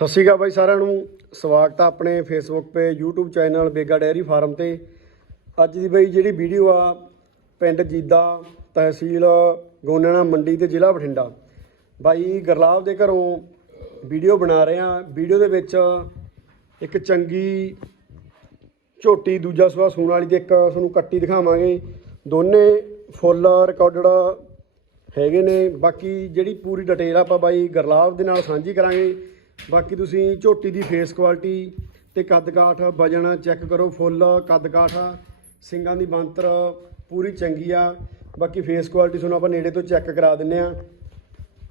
ਸਤਿ ਸ਼੍ਰੀ ਅਕਾਲ ਬਾਈ ਸਾਰਿਆਂ ਨੂੰ। ਸਵਾਗਤ ਆ ਆਪਣੇ ਫੇਸਬੁੱਕ ਤੇ YouTube channel Bega dairy farm ਤੇ। ਅੱਜ ਦੀ ਬਾਈ ਜਿਹੜੀ ਵੀਡੀਓ ਆ, ਪਿੰਡ ਜੀਦਾ ਤਹਿਸੀਲ ਗੋਨੇਣਾ ਮੰਡੀ ਤੇ ਜ਼ਿਲ੍ਹਾ ਬਠਿੰਡਾ। ਬਾਈ ਗਰਲਾਬ ਦੇ ਘਰੋਂ ਵੀਡੀਓ ਬਣਾ ਰਹੇ ਆ। ਵੀਡੀਓ ਦੇ ਵਿੱਚ ਇੱਕ ਚੰਗੀ ਝੋਟੀ, ਦੂਜਾ ਸਵਾ ਸੂਣ ਵਾਲੀ ਤੇ ਇੱਕ ਤੁਹਾਨੂੰ ਕੱਟੀ ਦਿਖਾਵਾਂਗੇ। ਦੋਨੇ ਫੁੱਲ ਰਿਕਾਰਡਡ ਹੈਗੇ ਨੇ। ਬਾਕੀ ਜਿਹੜੀ ਪੂਰੀ ਡਿਟੇਲ ਆਪਾਂ ਬਾਈ ਗਰਲਾਬ ਦੇ ਨਾਲ ਸਾਂਝੀ ਕਰਾਂਗੇ। ਬਾਕੀ ਤੁਸੀਂ ਝੋਟੀ ਦੀ ਫੇਸ ਕੁਆਲਿਟੀ ਤੇ ਕੱਦ ਕਾਠ ਵਜਨ ਚੈੱਕ ਕਰੋ ਫੁੱਲ ਕੱਦ ਕਾਠ ਸਿੰਗਾਂ ਦੀ ਬੰਤਰ ਪੂਰੀ ਚੰਗੀ ਆ। ਬਾਕੀ ਫੇਸ ਕੁਆਲਿਟੀ ਤੁਹਾਨੂੰ ਆਪਾਂ ਨੇੜੇ ਤੋਂ ਚੈੱਕ ਕਰਾ ਦਿੰਨੇ ਆ।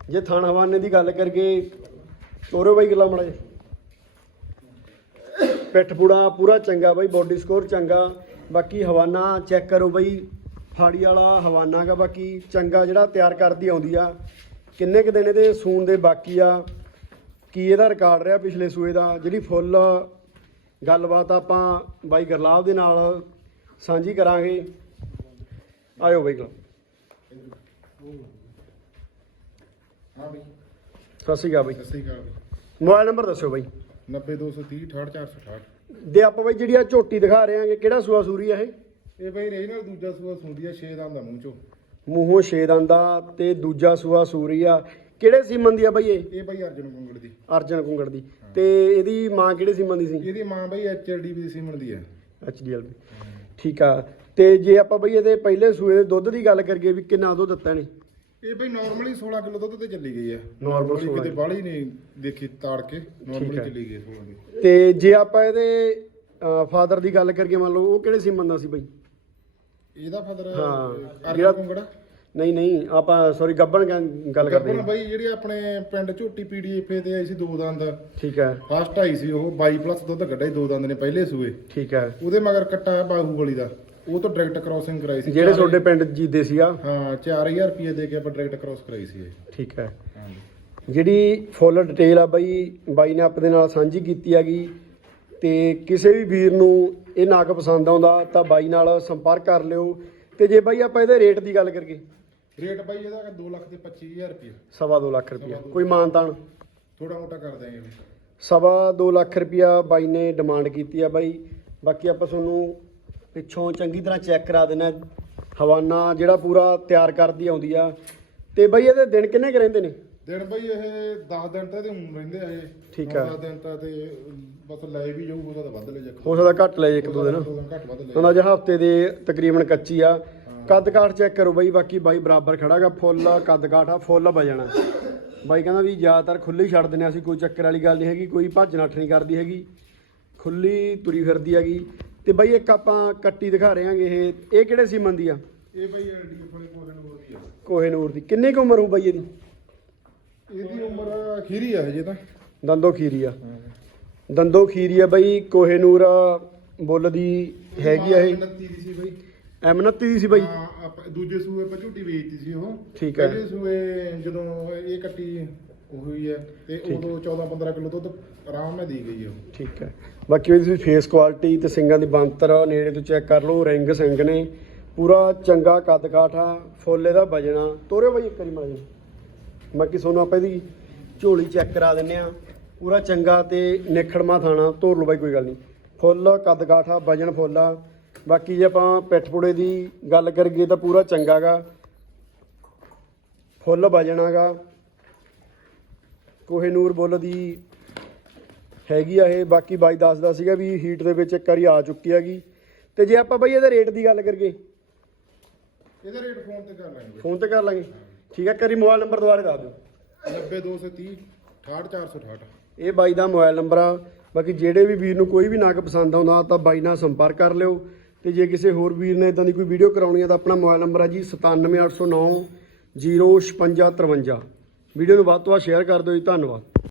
ਜੇ ਥਣ ਹਵਾਨੇ ਦੀ ਗੱਲ ਕਰੀਏ, ਤੋਰੋ ਬਾਈ ਗੱਲਾਂ ਮੜਾ ਪਿੱਠ ਪੂੜਾ ਪੂਰਾ ਚੰਗਾ ਬਾਈ ਬੋਡੀ ਸਕੋਰ ਚੰਗਾ। ਬਾਕੀ ਹਵਾਨਾ ਚੈੱਕ ਕਰੋ ਬਾਈ, ਫਾੜੀ ਵਾਲਾ ਹਵਾਨਾ ਗਾ ਬਾਕੀ ਚੰਗਾ ਜਿਹੜਾ ਤਿਆਰ ਕਰਦੀ ਆਉਂਦੀ ਆ। ਕਿੰਨੇ ਕੁ ਦਿਨ ਇਹਦੇ ਸੂਣ ਦੇ ਬਾਕੀ ਆ? ਕੀ ਇਹਦਾ ਰਿਕਾਰਡ ਰਿਹਾ ਪਿਛਲੇ ਸੂਏ ਦਾ? ਜਿਹੜੀ ਫੁੱਲ ਗੱਲਬਾਤ ਆਪਾਂ ਬਾਈ ਗਰਲਾਬ ਦੇ ਨਾਲ ਸਾਂਝੀ ਕਰਾਂਗੇ। ਆਇਓ ਬਾਈ ਗਰਲਾਬ। ਹਾਂ ਬਈ ਸਤਿ ਸ਼੍ਰੀ ਅਕਾਲ ਬਾਈ। ਸਤਿ ਸ੍ਰੀ ਅਕਾਲ ਮੋਬਾਈਲ ਨੰਬਰ ਦੱਸਿਓ ਬਾਈ। 90230 68468 ਦੇ ਆਪਾਂ ਬਾਈ ਜਿਹੜੀ ਆ ਝੋਟੀ ਦਿਖਾ ਰਹੇ ਆਂਗੇ ਕਿਹੜਾ ਸੂਆ ਸੂਰੀ ਆ ਇਹ? ਇਹ ਬਈ ਰਹੀ ਨਾਲ ਦੂਜਾ ਸੂਆ ਸੁੰਦੀ ਆ 6 ਦੰਦ ਦਾ ਮੂੰਹ ਚੋਂ। ਮੂੰਹੋਂ ਛੇ ਦੰਦਾ ਤੇ ਦੂਜਾ ਸੂਆ ਸੂਰੀ ਆ। ਕਿਹੜੇ ਸੀਮਨ ਦੀ ਆ ਬਾਈ ਇਹ? ਇਹ ਬਈ ਅਰਜਨ ਕੁੰਗੜ ਦੀ। ਅਰਜਨ ਕੁੰਗੜ ਦੀ। ਤੇ ਇਹਦੀ ਮਾਂ ਕਿਹੜੇ ਸੀਮਨ ਦੀ ਸੀ? ਇਹਦੀ ਮਾਂ ਬਈ ਐਚਡੀ ਦੀ ਸੀਮਨ ਦੀ ਹੈ। ਐਚਡੀਐਲ ਠੀਕ ਆ। ਤੇ ਜੇ ਆਪਾਂ ਬਈ ਇਹਦੇ ਪਹਿਲੇ ਸੂਏ ਦੇ ਦੁੱਧ ਦੀ ਗੱਲ ਕਰੀਏ ਵੀ ਕਿੰਨਾ ਦੁੱਧ ਦਿੱਤਾ ਨੇ ਇਹ ਬਈ ਨਾਰਮਲੀ 16 ਕਿਲੋ ਦੁੱਧ ਤੇ ਚੱਲੀ ਗਈ ਹੈ 16 ਕਿਤੇ ਬਾਹਲੀ ਨਹੀਂ ਦੇਖੀ ਤਾੜ ਕੇ। ਨਾਰਮਲੀ। ਚੱਲੀ ਗਈ 16 ਦੀ। ਤੇ ਜੇ ਆਪਾਂ ਇਹਦੇ ਫਾਦਰ ਦੀ ਗੱਲ ਕਰੀਏ ਮੰਨ ਲਓ ਉਹ ਕਿਹੜੇ ਸੀਮਨ ਦਾ ਸੀ ਬਈ? ਇਹਦਾ ਫਾਦਰ ਹਾਂ। ਅਰਜਨ ਕੁੰਗੜ ਨਹੀਂ ਨਹੀਂ ਆਪਾਂ ਸੌਰੀ ਗੱਬਣ ਗ- ਗੱਲ ਕਰਦੇ ਗੱਬਨ ਹਾਂ। ਬਈ ਜਿਹੜੀ ਆਪਣੇ ਪਿੰਡ ਝੋਟੀ ਪੀਡੀਐਫ ਤੇ ਆਈ ਸੀ ਦੋ ਦੰਦ। ਠੀਕ ਹੈ। ਫਸਟ ਆਈ ਸੀ ਉਹ 22 ਪਲੱਸ ਦੁੱਧ ਕੱਢਿਆ ਸੀ ਦੋ ਦੰਦ ਨੇ ਪਹਿਲੇ ਸੂਏ। ਠੀਕ ਹੈ। ਉਹਦੇ ਮਗਰ ਕੱਟਾ ਹੈ ਬਾਹੂਬਲੀ ਦਾ। ਉਹ ਤੋਂ ਡਾਇਰੈਕਟ ਕ੍ਰਾਸਿੰਗ ਕਰਾਈ ਸੀ। ਜਿਹੜੇ ਤੁਹਾਡੇ ਪਿੰਡ ਜੀਦੇ ਸੀਗਾ? ਹਾਂ 4000 ਰੁਪਏ ਦੇ ਕੇ ਆਪਾਂ ਡਾਇਰੈਕਟ ਕ੍ਰਾਸ ਕਰਾਈ ਸੀ ਇਹ। ਠੀਕ ਹੈ। ਹਾਂਜੀ। ਜਿਹੜੀ ਫੁੱਲ ਡਿਟੇਲ ਆ ਬਾਈ ਬਾਈ ਨੇ ਆਪਣੇ ਨਾਲ ਸਾਂਝੀ ਕੀਤੀ ਹੈਗੀ। ਤੇ ਕਿਸੇ ਵੀ ਵੀਰ ਨੂੰ ਇਹ ਨਾਗ ਪਸੰਦ ਆਉਂਦਾ ਤਾਂ ਬਾਈ ਨਾਲ ਸੰਪਰਕ ਕਰ ਲਿਓ। ਤੇ ਜੇ ਬਾਈ ਆਪਾਂ ਇਹਦੇ ਰੇਟ ਦੀ ਗੱਲ ਕਰੀਏ। ਰੇਟ ਬਾਈ ਇਹਦਾ 2 ਲੱਖ ਤੇ 25000 ਰੁਪਏ ਸਵਾ ਦੋ ਲੱਖ ਰੁਪਇਆ ਕੋਈ ਮਾਨਤਾਨ? ਥੋੜਾ ਮੋਟਾ ਕਰ ਦਾਂਗੇ ਸਵਾ ਦੋ ਲੱਖ ਰੁਪਇਆ ਬਾਈ ਨੇ ਡਿਮਾਂਡ ਕੀਤੀ ਆ ਬਾਈ। ਬਾਕੀ ਆਪਾਂ ਤੁਹਾਨੂੰ ਪਿੱਛੋਂ ਚੰਗੀ ਤਰ੍ਹਾਂ ਚੈੱਕ ਕਰਾ ਦੇਣਾ ਹਵਾਨਾ ਜਿਹੜਾ ਪੂਰਾ ਤਿਆਰ ਕਰਦੀ ਆਉਂਦੀ ਆ। ਤੇ ਬਾਈ ਇਹਦੇ ਦਿਨ ਕਿੰਨੇ ਕੁ ਰਹਿੰਦੇ ਨੇ? ਦਿਨ ਬਾਈ ਇਹ 10 ਦਿਨ ਤਾਂ ਇਹਦੇ ਹੁਣ ਰਹਿੰਦੇ ਆ ਇਹ। ਠੀਕ ਆ। 10 ਦਿਨ ਤਾਂ ਤੇ ਬਸ ਲੈ ਵੀ ਜਾਊ ਉਹਦਾ ਤਾਂ ਵੱਧ ਲੈ ਜਾ। ਹੋ ਸਕਦਾ ਘੱਟ ਲੈ ਜੇ ਇੱਕ ਦੋ ਦਿਨ। ਘੱਟ ਵੱਧ ਲੈ ਹੁਣ ਅੱਜ ਹਫ਼ਤੇ ਦੇ ਤਕਰੀਬਨ ਕੱਚੀ ਆ। ਕੱਦ ਕਾਠ ਚੈੱਕ ਕਰੋ ਬਾਈ ਬਾਕੀ ਬਾਈ ਬਰਾਬਰ ਖੜਾਗਾ ਫੁੱਲ ਕੱਦ ਕਾਠ ਆ ਫੁੱਲ ਵਜਣਾ। ਬਾਈ ਕਹਿੰਦਾ ਵੀ ਜ਼ਿਆਦਾਤਰ ਖੁੱਲੀ ਛੱਡ ਦਿੰਦੇ ਹਾਂ ਅਸੀਂ ਕੋਈ ਚੱਕਰ ਵਾਲੀ ਗੱਲ ਨਹੀਂ ਹੈਗੀ ਕੋਈ ਭੱਜ ਨੱਠ ਨਹੀਂ ਕਰਦੀ ਹੈਗੀ। ਖੁੱਲੀ ਤੁਰੀ ਫਿਰਦੀ ਹੈਗੀ। ਤੇ ਬਾਈ ਇੱਕ ਆਪਾਂ ਕੱਟੀ ਦਿਖਾ ਰਹੇ ਹਾਂਗੇ ਇਹ। ਇਹ ਕਿਹੜੇ ਸੀਮਨ ਦੀ ਆ? ਇਹ ਬਾਈ ਐਲਡੀ ਫਲੇ ਕੋਹਨ ਬੋਲਦੀ ਆ। ਕੋਹੇਨੂਰ ਦੀ। ਕਿੰਨੀ ਕੁ ਉਮਰ ਹੋ ਬਾਈ ਇਹਦੀ? ਇਹਦੀ ਉਮਰ ਖੀਰੀ ਆ ਹਜੇ ਤਾਂ। ਦੰਦੋ ਖੀਰੀ ਆ। ਦੰਦੋ ਖੀਰੀ ਆ ਬਾਈ ਕੋਹੇਨੂਰ ਬੁੱਲ ਦੀ ਹੈਗੀ ਆ ਇਹ। 29 ਦੀ ਸੀ ਬਾਈ। M29 ਦੀ ਸੀ ਬਾਈ। ਹਾਂ ਆਪਾਂ ਦੂਜੇ ਸੂਏ ਆਪਾਂ ਝੂਟੀ ਵੇਚਤੀ ਸੀ ਉਹ। ਠੀਕ ਹੈ। ਪਹਿਲੇ ਸੂਏ ਜਦੋਂ ਇਹ ਕੱਟੀ ਹੋਈ ਹੈ ਤੇ ਉਦੋਂ 14 15 ਕਿਲੋ ਦੁੱਧ ਆਰਾਮ ਨਾਲ ਦੀ ਗਈ ਉਹ। ਠੀਕ ਹੈ ਬਾਕੀ ਉਹਦੀ ਤੁਸੀਂ ਫੇਸ ਕੁਆਲਿਟੀ ਤੇ ਸਿੰਗਾਂ ਦੀ ਬੰਤਰ ਨੇੜੇ ਤੋਂ ਚੈੱਕ ਕਰ ਲਓ ਰਿੰਗ ਸਿੰਘ ਨੇ। ਪੂਰਾ ਚੰਗਾ ਕੱਦ ਕਾਠਾ ਫੁੱਲ ਇਹਦਾ ਵਜਣਾ। ਤੋਰਿਓ ਬਾਈ ਇੱਕ ਵਾਰੀ ਮਾੜਾ ਬਾਕੀ ਤੁਹਾਨੂੰ ਆਪਾਂ ਇਹਦੀ ਝੋਲੀ ਚੈੱਕ ਕਰਾ ਦਿੰਨੇ ਆ ਪੂਰਾ ਚੰਗਾ ਤੇ ਨਿਖੜਮਾ ਥਾਣਾ ਤੋਰ ਲਓ ਬਾਈ ਕੋਈ ਗੱਲ ਨਹੀਂ। ਫੁੱਲ ਕੱਦ ਵਜਣ ਫੁੱਲ। ਆ ਬਾਕੀ ਜੇ ਆਪਾਂ ਪਿੱਠ ਪੁੜੇ ਦੀ ਗੱਲ ਕਰੀਏ ਤਾਂ ਪੂਰਾ ਚੰਗਾਗਾ ਫੁੱਲ ਵਜਣਾਗਾ ਕੋਹੇਨੂਰ ਬੁੱਲ ਦੀ ਹੈਗੀ ਆ ਇਹ। ਬਾਕੀ ਬਾਈ ਦੱਸਦਾ ਸੀਗਾ ਵੀ ਹੀਟ ਦੇ ਵਿੱਚ ਇੱਕ ਵਾਰੀ ਆ ਚੁੱਕੀ ਹੈਗੀ। ਤੇ ਜੇ ਆਪਾਂ ਬਈ ਇਹਦੇ ਰੇਟ ਦੀ ਗੱਲ ਕਰੀਏ? ਇਹਦਾ ਰੇਟ ਫੋਨ ਤੇ ਕਰ ਲਾਂਗੇ। ਫੋਨ ਤੇ ਕਰ ਲਾਂਗੇ। ਠੀਕ ਹੈ ਕਰੀ ਮੋਬਾਈਲ ਨੰਬਰ ਦੁਬਾਰੇ ਦੱਸ ਦਿਓ। 90230 68468 ਇਹ ਬਾਈ ਦਾ ਮੋਬਾਈਲ ਨੰਬਰ ਆ। ਬਾਕੀ ਜਿਹੜੇ ਵੀ ਵੀਰ ਨੂੰ ਕੋਈ ਵੀ ਨਗ ਪਸੰਦ ਆਉਂਦਾ ਤਾਂ ਬਾਈ ਨਾਲ ਸੰਪਰਕ ਕਰ ਲਿਓ। ਤੇ ਜੇ ਕਿਸੇ ਹੋਰ ਵੀਰ ਨੇ ਇਦਾਂ ਦੀ ਕੋਈ ਵੀਡੀਓ ਕਰਾਉਣੀ ਆ ਤਾਂ ਆਪਣਾ ਮੋਬਾਈਲ ਨੰਬਰ ਹੈ ਜੀ 97809 05653 ਵੀਡੀਓ ਨੂੰ ਵੱਧ ਤੋਂ ਵੱਧ ਸ਼ੇਅਰ ਕਰ ਦਿਓ ਜੀ ਧੰਨਵਾਦ।